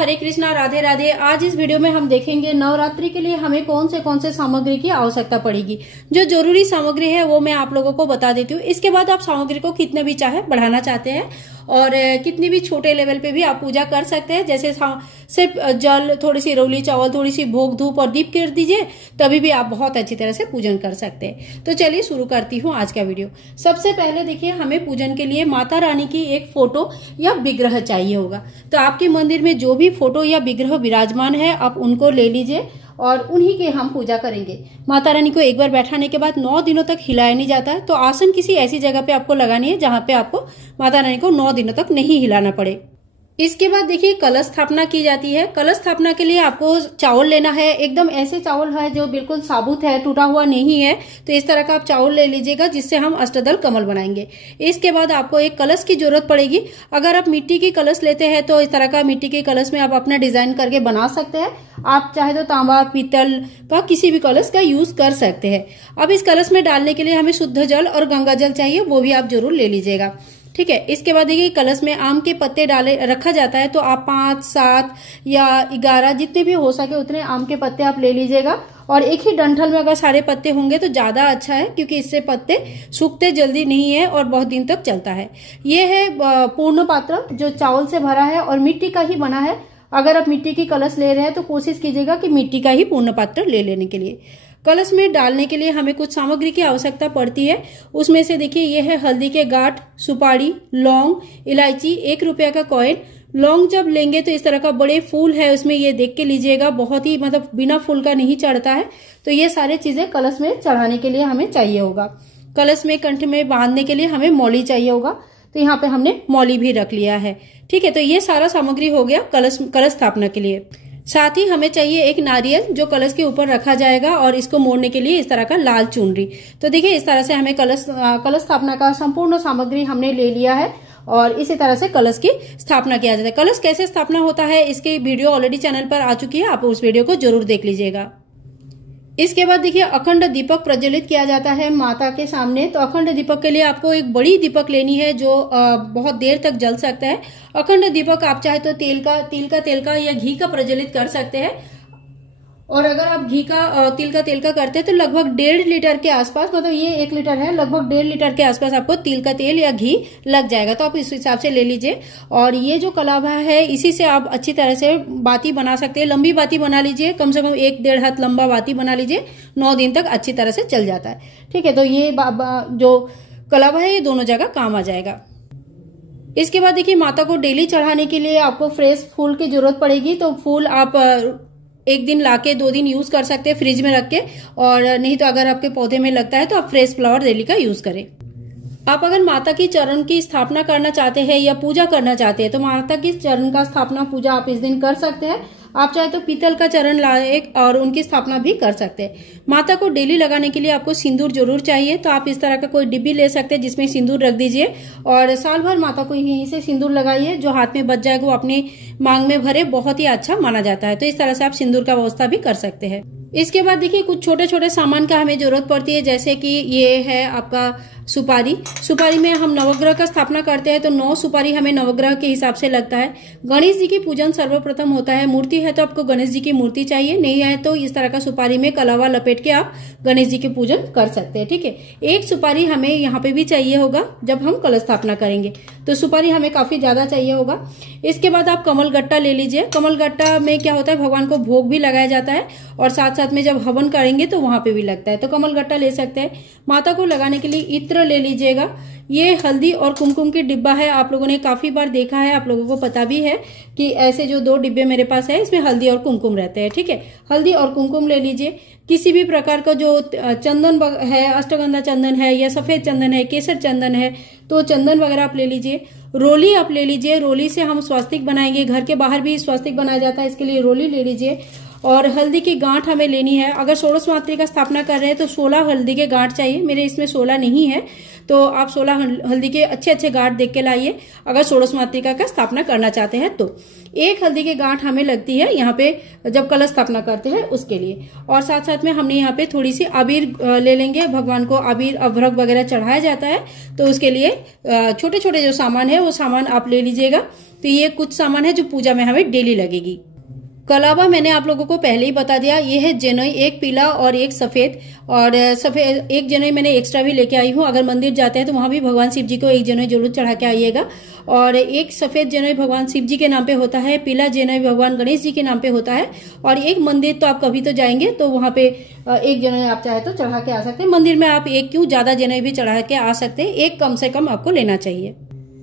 हरे कृष्णा, राधे राधे। आज इस वीडियो में हम देखेंगे नवरात्रि के लिए हमें कौन से सामग्री की आवश्यकता पड़ेगी। जो जरूरी सामग्री है वो मैं आप लोगों को बता देती हूँ। इसके बाद आप सामग्री को कितने भी चाहे बढ़ाना चाहते हैं और कितनी भी छोटे लेवल पे भी आप पूजा कर सकते हैं। जैसे सिर्फ जल, थोड़ी सी रोली चावल, थोड़ी सी भोग धूप और दीप कर दीजिए, तभी भी आप बहुत अच्छी तरह से पूजन कर सकते हैं। तो चलिए शुरू करती हूँ आज का वीडियो। सबसे पहले देखिए, हमें पूजन के लिए माता रानी की एक फोटो या विग्रह चाहिए होगा। तो आपके मंदिर में जो भी फोटो या विग्रह विराजमान है आप उनको ले लीजिए और उन्हीं की हम पूजा करेंगे। माता रानी को एक बार बैठाने के बाद 9 दिनों तक हिलाया नहीं जाता है। तो आसन किसी ऐसी जगह पे आपको लगानी है जहां पे आपको माता रानी को 9 दिनों तक नहीं हिलाना पड़े। इसके बाद देखिए, कलश स्थापना की जाती है। कलश स्थापना के लिए आपको चावल लेना है। एकदम ऐसे चावल है जो बिल्कुल साबुत है, टूटा हुआ नहीं है। तो इस तरह का आप चावल ले लीजिएगा जिससे हम अष्टदल कमल बनाएंगे। इसके बाद आपको एक कलश की जरूरत पड़ेगी। अगर आप मिट्टी की कलश लेते हैं तो इस तरह का मिट्टी के कलश में आप अपना डिजाइन करके बना सकते हैं। आप चाहे तो तांबा, पीतल का किसी भी कलश का यूज कर सकते हैं। अब इस कलश में डालने के लिए हमें शुद्ध जल और गंगा जल चाहिए, वो भी आप जरूर ले लीजिएगा। ठीक है। इसके बाद देखिए, कलश में आम के पत्ते डाले रखा जाता है। तो आप 5, 7 या 11 जितने भी हो सके उतने आम के पत्ते आप ले लीजिएगा। और एक ही डंठल में अगर सारे पत्ते होंगे तो ज्यादा अच्छा है, क्योंकि इससे पत्ते सूखते जल्दी नहीं है और बहुत दिन तक चलता है। ये है पूर्ण पात्र जो चावल से भरा है और मिट्टी का ही बना है। अगर आप मिट्टी की कलश ले रहे हैं तो कोशिश कीजिएगा कि मिट्टी का ही पूर्ण पात्र ले लेने के लिए। कलश में डालने के लिए हमें कुछ सामग्री की आवश्यकता पड़ती है। उसमें से देखिए, ये है हल्दी के गांठ, सुपारी, लौंग, इलायची, 1 रुपया का कॉइन। लौंग जब लेंगे तो इस तरह का बड़े फूल है उसमें, ये देख के लीजिएगा, बहुत ही मतलब बिना फूल का नहीं चढ़ता है। तो ये सारे चीजें कलश में चढ़ाने के लिए हमें चाहिए होगा। कलश में कंठ में बांधने के लिए हमें मौली चाहिए होगा। तो यहाँ पे हमने मौली भी रख लिया है। ठीक है। तो ये सारा सामग्री हो गया कलश स्थापना के लिए। साथ ही हमें चाहिए एक नारियल जो कलश के ऊपर रखा जाएगा और इसको मोड़ने के लिए इस तरह का लाल चुनरी। तो देखिए, इस तरह से हमें कलश स्थापना का संपूर्ण सामग्री हमने ले लिया है और इसी तरह से कलश की स्थापना किया जाता है। कलश कैसे स्थापना होता है इसकी वीडियो ऑलरेडी चैनल पर आ चुकी है, आप उस वीडियो को जरूर देख लीजिएगा। इसके बाद देखिए, अखंड दीपक प्रज्वलित किया जाता है माता के सामने। तो अखंड दीपक के लिए आपको एक बड़ी दीपक लेनी है जो बहुत देर तक जल सकता है। अखंड दीपक आप चाहे तो तिल का या घी का प्रज्वलित कर सकते हैं। और अगर आप घी का तिल का करते हैं तो लगभग 1.5 लीटर के आसपास, मतलब ये 1 लीटर है, लगभग 1.5 लीटर के आसपास आपको तिल का तेल या घी लग जाएगा। तो आप इस हिसाब से ले लीजिए। और ये जो कलावा है इसी से आप अच्छी तरह से बाती बना सकते हैं। लंबी बाती बना लीजिए, कम से कम 1-1.5 हाथ लंबा बाती बना लीजिए। 9 दिन तक अच्छी तरह से चल जाता है। ठीक है। तो ये जो कलावा है ये दोनों जगह काम आ जाएगा। इसके बाद देखिए, माता को डेली चढ़ाने के लिए आपको फ्रेश फूल की जरूरत पड़ेगी। तो फूल आप एक दिन लाके 2 दिन यूज कर सकते हैं फ्रिज में रख के, और नहीं तो अगर आपके पौधे में लगता है तो आप फ्रेश फ्लावर डेली का यूज करें। आप अगर माता की चरण की स्थापना करना चाहते हैं या पूजा करना चाहते हैं तो माता की चरण का स्थापना पूजा आप इस दिन कर सकते हैं। आप चाहे तो पीतल का चरण लाए और उनकी स्थापना भी कर सकते हैं। माता को डेली लगाने के लिए आपको सिंदूर जरूर चाहिए। तो आप इस तरह का कोई डिब्बी ले सकते हैं जिसमें सिंदूर रख दीजिए और साल भर माता को यहीं से सिंदूर लगाइए। जो हाथ में बच जाएगा वो अपनी मांग में भरे, बहुत ही अच्छा माना जाता है। तो इस तरह से आप सिंदूर का व्यवस्था भी कर सकते हैं। इसके बाद देखिए, कुछ छोटे छोटे सामान का हमें जरूरत पड़ती है। जैसे कि ये है आपका सुपारी में हम नवग्रह का स्थापना करते हैं तो 9 सुपारी हमें नवग्रह के हिसाब से लगता है। गणेश जी की पूजन सर्वप्रथम होता है। मूर्ति है तो आपको गणेश जी की मूर्ति चाहिए, नहीं है तो इस तरह का सुपारी में कलावा लपेट के आप गणेश जी की पूजन कर सकते हैं। ठीक है। 1 सुपारी हमें यहाँ पे भी चाहिए होगा जब हम कलश स्थापना करेंगे, तो सुपारी हमें काफी ज्यादा चाहिए होगा। इसके बाद आप कमल गट्टा ले लीजिए। कमल गट्टा में क्या होता है, भगवान को भोग भी लगाया जाता है और साथ साथ में जब हवन करेंगे तो वहां पे भी लगता है। तो कमल गट्टा ले सकते हैं। माता को लगाने के लिए इत्र ले लीजिएगा। ये हल्दी और कुमकुम की डिब्बा है, आप लोगों ने काफी बार देखा है, आप लोगों को पता भी है कि ऐसे जो 2 डिब्बे मेरे पास है इसमें हल्दी और कुमकुम रहते हैं। ठीक है। हल्दी और कुमकुम ले लीजिए। किसी भी प्रकार का जो चंदन है, अष्टगंधा चंदन है या सफेद चंदन है, केसर चंदन है, तो चंदन वगैरह आप ले लीजिए। रोली आप ले लीजिए। रोली से हम स्वास्तिक बनाएंगे। घर के बाहर भी स्वास्तिक बनाया जाता है, इसके लिए रोली ले लीजिए। और हल्दी की गांठ हमें लेनी है। अगर षोडश मातृ का स्थापना कर रहे हैं तो 16 हल्दी के गांठ चाहिए। मेरे इसमें 16 नहीं है, तो आप 16 हल्दी के अच्छे अच्छे गांठ देख के लाइए अगर षोडश मातृका का स्थापना करना चाहते हैं तो। 1 हल्दी के गांठ हमें लगती है यहाँ पे जब कलश स्थापना करते हैं उसके लिए। और साथ साथ में हमने यहाँ पे थोड़ी सी अबीर ले लेंगे। भगवान को अबीर अभ्रक वगैरह चढ़ाया जाता है, तो उसके लिए छोटे छोटे जो सामान है वो सामान आप ले लीजिएगा। तो ये कुछ सामान है जो पूजा में हमें डेली लगेगी। कलावा मैंने आप लोगों को पहले ही बता दिया, ये है जनेऊ, एक पीला और एक सफेद। और सफेद एक जनेऊ मैंने एक्स्ट्रा भी लेके आई हूँ। अगर मंदिर जाते हैं तो वहां भी भगवान शिव जी को एक जनेऊ जरूर चढ़ा के आइएगा। और एक सफेद जनेऊ भगवान शिव जी के नाम पे होता है, पीला जनेऊ भगवान गणेश जी के नाम पे होता है। और एक मंदिर तो आप कभी तो जाएंगे तो वहां पे एक जनेऊ आप चाहे तो चढ़ा के आ सकते हैं। मंदिर में आप एक क्यों ज्यादा जनेऊ भी चढ़ा के आ सकते हैं, एक कम से कम आपको लेना चाहिए।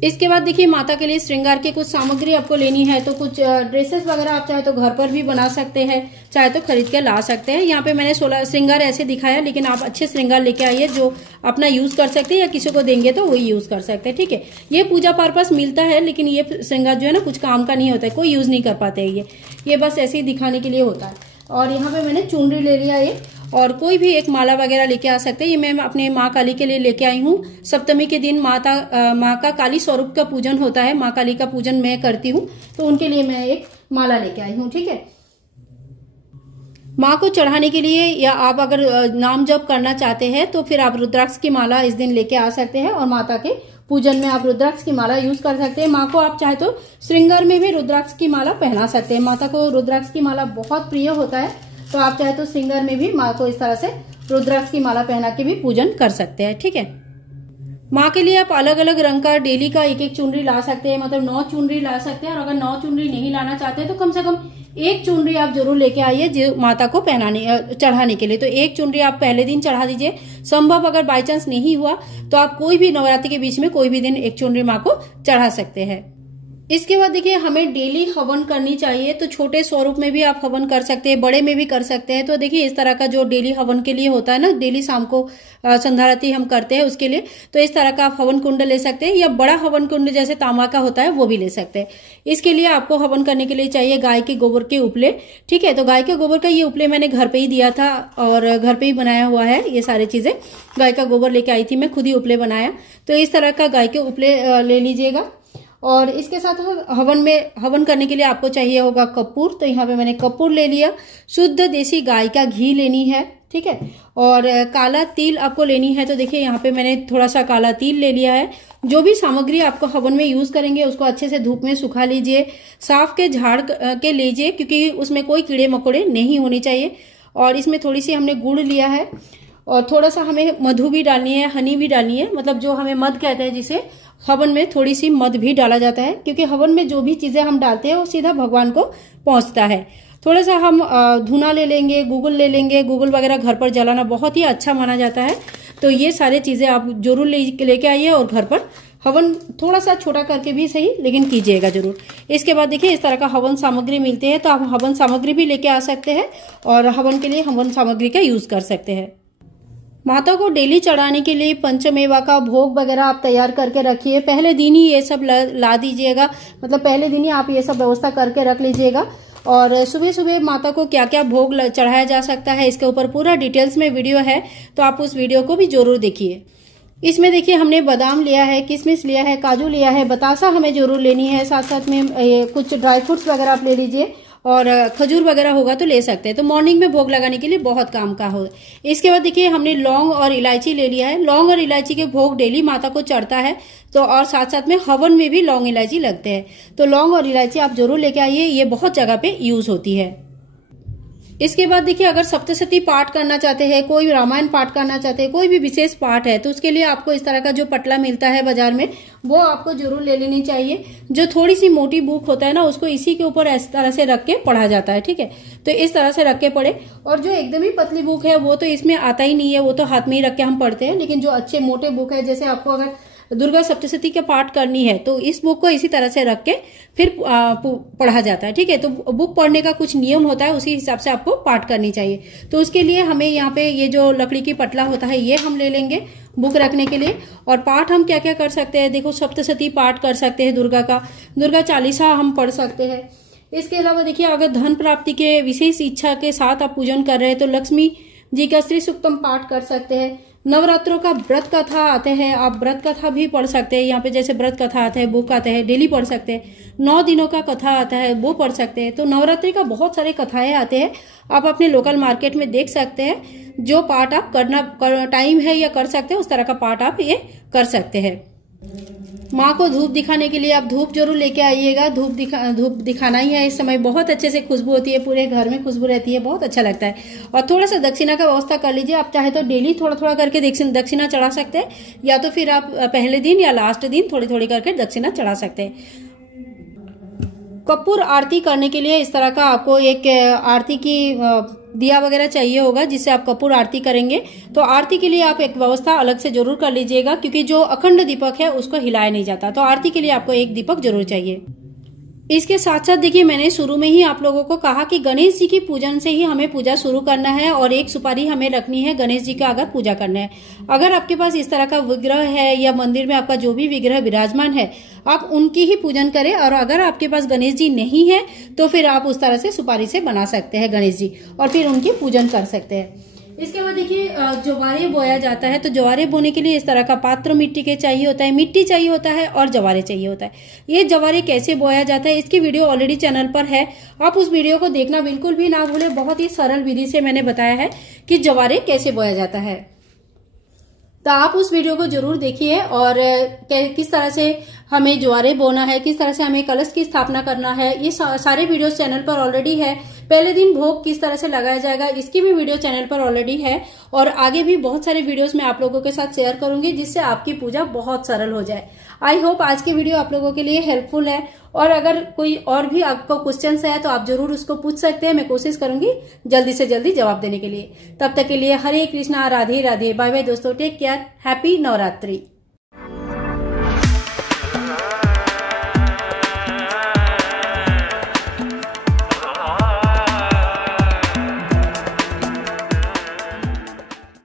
इसके बाद देखिए माता के लिए श्रृंगार की कुछ सामग्री आपको लेनी है। तो कुछ ड्रेसेस वगैरह आप चाहे तो घर पर भी बना सकते हैं, चाहे तो खरीद के ला सकते हैं। यहाँ पे मैंने 16 श्रृंगार ऐसे दिखाया, लेकिन आप अच्छे श्रृंगार लेके आइए जो अपना यूज कर सकते हैं या किसी को देंगे तो वही यूज कर सकते हैं। ठीक है, ये पूजा पर्पस मिलता है, लेकिन ये श्रृंगार जो है ना कुछ काम का नहीं होता है, कोई यूज नहीं कर पाते हैं ये बस ऐसे ही दिखाने के लिए होता है। और यहाँ पे मैंने चुनरी ले लिया ये, और कोई भी एक माला वगैरह लेके आ सकते हैं। ये मैं अपने माँ काली के लिए लेके आई हूँ। सप्तमी के दिन माँ का काली स्वरूप का पूजन होता है, माँ काली का पूजन मैं करती हूँ, तो उनके लिए मैं एक माला लेके आई हूँ। ठीक है, माँ को चढ़ाने के लिए या आप अगर नाम जप करना चाहते हैं तो फिर आप रुद्राक्ष की माला इस दिन लेके आ सकते हैं, और माता के पूजन में आप रुद्राक्ष की माला यूज कर सकते हैं। माँ को आप चाहे तो श्रृंगार में भी रुद्राक्ष की माला पहना सकते हैं। माता को रुद्राक्ष की माला बहुत प्रिय होता है, तो आप चाहे तो श्रृंगार में भी माँ को इस तरह से रुद्राक्ष की माला पहना के भी पूजन कर सकते हैं। ठीक है, माँ के लिए आप अलग अलग रंग का डेली का एक एक चुनरी ला सकते हैं, मतलब 9 चुनरी ला सकते हैं। और अगर 9 चुनरी नहीं लाना चाहते हैं तो कम से कम एक चुनरी आप जरूर लेके आइए जो माता को पहनाने चढ़ाने के लिए। तो एक चुनरी आप पहले दिन चढ़ा दीजिए। संभव अगर बाई चांस नहीं हुआ तो आप कोई भी नवरात्रि के बीच में कोई भी दिन एक चुनरी माँ को चढ़ा सकते हैं। इसके बाद देखिए हमें डेली हवन करनी चाहिए। तो छोटे स्वरूप में भी आप हवन कर सकते हैं, बड़े में भी कर सकते हैं। तो देखिए इस तरह का जो डेली हवन के लिए होता है ना, डेली शाम को संध्या आरती हम करते हैं उसके लिए, तो इस तरह का आप हवन कुंड ले सकते हैं, या बड़ा हवन कुंड जैसे तांबा का होता है वो भी ले सकते हैं। इसके लिए आपको हवन करने के लिए चाहिए गाय के गोबर के उपले। ठीक है, तो गाय के गोबर का ये उपले मैंने घर पे ही दिया था और घर पे ही बनाया हुआ है। ये सारी चीजें गाय का गोबर लेके आई थी मैं, खुद ही उपले बनाया। तो इस तरह का गाय के उपले ले लीजिएगा। और इसके साथ हवन करने के लिए आपको चाहिए होगा कपूर। तो यहाँ पे मैंने कपूर ले लिया। शुद्ध देसी गाय का घी लेनी है। ठीक है, और काला तिल आपको लेनी है। तो देखिए यहाँ पे मैंने थोड़ा सा काला तिल ले लिया है। जो भी सामग्री आपको हवन में यूज करेंगे उसको अच्छे से धूप में सुखा लीजिए, साफ के झाड़ के लीजिए, क्योंकि उसमें कोई कीड़े मकोड़े नहीं होने चाहिए। और इसमें थोड़ी सी हमने गुड़ लिया है, और थोड़ा सा हमें मधु भी डालनी है, हनी भी डालनी है, मतलब जो हमें मध कहते हैं, जिसे हवन में थोड़ी सी मध भी डाला जाता है, क्योंकि हवन में जो भी चीजें हम डालते हैं वो सीधा भगवान को पहुंचता है। थोड़ा सा हम धुना ले लेंगे, गूगल ले लेंगे। गूगल वगैरह घर पर जलाना बहुत ही अच्छा माना जाता है। तो ये सारी चीजें आप जरूर लेके आइए, और घर पर हवन थोड़ा सा छोटा करके भी सही, लेकिन कीजिएगा जरूर। इसके बाद देखिए इस तरह का हवन सामग्री मिलते हैं, तो आप हवन सामग्री भी लेके आ सकते हैं, और हवन के लिए हवन सामग्री का यूज कर सकते हैं। माता को डेली चढ़ाने के लिए पंचमेवा का भोग वगैरह आप तैयार करके रखिए। पहले दिन ही ये सब ला दीजिएगा, मतलब पहले दिन ही आप ये सब व्यवस्था करके रख लीजिएगा। और सुबह सुबह माता को क्या क्या भोग चढ़ाया जा सकता है, इसके ऊपर पूरा डिटेल्स में वीडियो है, तो आप उस वीडियो को भी जरूर देखिए। इसमें देखिए हमने बादाम लिया है, किशमिश लिया है, काजू लिया है, बतासा हमें जरूर लेनी है। साथ साथ में कुछ ड्राई फ्रूट्स वगैरह आप ले लीजिए, और खजूर वगैरह होगा तो ले सकते हैं। तो मॉर्निंग में भोग लगाने के लिए बहुत काम का हो। इसके बाद देखिए हमने लौंग और इलायची ले लिया है। लौंग और इलायची के भोग डेली माता को चढ़ता है, तो और साथ साथ में हवन में भी लौंग इलायची लगते हैं। तो लौंग और इलायची आप जरूर लेके आइए, ये बहुत जगह पे यूज होती है। इसके बाद देखिए अगर सप्तशती पाठ करना चाहते हैं, कोई रामायण पाठ करना चाहते हैं, कोई भी विशेष पाठ है, तो उसके लिए आपको इस तरह का जो पटला मिलता है बाजार में, वो आपको जरूर ले लेनी चाहिए। जो थोड़ी सी मोटी बुक होता है ना, उसको इसी के ऊपर इस तरह से रख के पढ़ा जाता है। ठीक है, तो इस तरह से रख के पढ़े। और जो एकदम ही पतली बुक है वो तो इसमें आता ही नहीं है, वो तो हाथ में ही रख के हम पढ़ते हैं। लेकिन जो अच्छे मोटे बुक है, जैसे आपको अगर दुर्गा सप्तशती का पाठ करनी है, तो इस बुक को इसी तरह से रख के फिर पढ़ा जाता है। ठीक है, तो बुक पढ़ने का कुछ नियम होता है, उसी हिसाब से आपको पाठ करनी चाहिए। तो उसके लिए हमें यहाँ पे ये जो लकड़ी की पटला होता है, ये हम ले लेंगे बुक रखने के लिए। और पाठ हम क्या क्या कर सकते हैं, देखो सप्तशती पाठ कर सकते हैं दुर्गा का, दुर्गा चालीसा हम पढ़ सकते हैं। इसके अलावा देखिए, अगर धन प्राप्ति के विशेष इच्छा के साथ आप पूजन कर रहे हैं तो लक्ष्मी जी का श्री सूक्तम पाठ कर सकते हैं। नवरात्रों का व्रत कथा आते हैं, आप व्रत कथा भी पढ़ सकते हैं। यहाँ पे जैसे व्रत कथा आता है, बुक आता है, डेली पढ़ सकते हैं। 9 दिनों का कथा आता है, वो पढ़ सकते हैं। तो नवरात्रि का बहुत सारे कथाएं आते हैं, आप अपने लोकल मार्केट में देख सकते हैं। जो पाठ आप करना टाइम है या कर सकते हैं, उस तरह का पाठ आप ये कर सकते हैं। माँ को धूप दिखाने के लिए आप धूप जरूर लेके आइएगा। धूप दिखाना ही है इस समय। बहुत अच्छे से खुशबू होती है, पूरे घर में खुशबू रहती है, बहुत अच्छा लगता है। और थोड़ा सा दक्षिणा का व्यवस्था कर लीजिए। आप चाहे तो डेली थोड़ा थोड़ा करके दक्षिणा चढ़ा सकते हैं, या तो फिर आप पहले दिन या लास्ट दिन थोड़ी थोड़ी करके दक्षिणा चढ़ा सकते हैं। कपूर आरती करने के लिए इस तरह का आपको एक आरती की दिया वगैरह चाहिए होगा, जिससे आप कपूर आरती करेंगे। तो आरती के लिए आप एक व्यवस्था अलग से जरूर कर लीजिएगा, क्योंकि जो अखंड दीपक है उसको हिलाया नहीं जाता। तो आरती के लिए आपको एक दीपक जरूर चाहिए। इसके साथ साथ देखिए, मैंने शुरू में ही आप लोगों को कहा कि गणेश जी की पूजन से ही हमें पूजा शुरू करना है, और एक सुपारी हमें रखनी है गणेश जी का अगर पूजा करना है। अगर आपके पास इस तरह का विग्रह है या मंदिर में आपका जो भी विग्रह विराजमान है, आप उनकी ही पूजन करें। और अगर आपके पास गणेश जी नहीं है तो फिर आप उस तरह से सुपारी से बना सकते हैं गणेश जी, और फिर उनकी पूजन कर सकते हैं। इसके बाद देखिए, जवारे बोया जाता है। तो जवारे बोने के लिए इस तरह का पात्र मिट्टी के चाहिए होता है, मिट्टी चाहिए होता है और जवारे चाहिए होता है। ये जवारे कैसे बोया जाता है, इसकी वीडियो ऑलरेडी चैनल पर है, आप उस वीडियो को देखना बिल्कुल भी ना भूलें। बहुत ही सरल विधि से मैंने बताया है कि जवारे कैसे बोया जाता है, तो आप उस वीडियो को जरूर देखिए। और किस तरह से हमें ज्वारे बोना है, किस तरह से हमें कलश की स्थापना करना है, ये सारे वीडियोस चैनल पर ऑलरेडी है। पहले दिन भोग किस तरह से लगाया जाएगा, इसकी भी वीडियो चैनल पर ऑलरेडी है। और आगे भी बहुत सारे वीडियोस मैं आप लोगों के साथ शेयर करूंगी, जिससे आपकी पूजा बहुत सरल हो जाए। आई होप आज की वीडियो आप लोगों के लिए हेल्पफुल है। और अगर कोई और भी आपको क्वेश्चंस है तो आप जरूर उसको पूछ सकते हैं, मैं कोशिश करूंगी जल्दी से जल्दी जवाब देने के लिए। तब तक के लिए हरे कृष्णा, राधे राधे, बाय बाय दोस्तों, टेक केयर, हैप्पी नवरात्रि।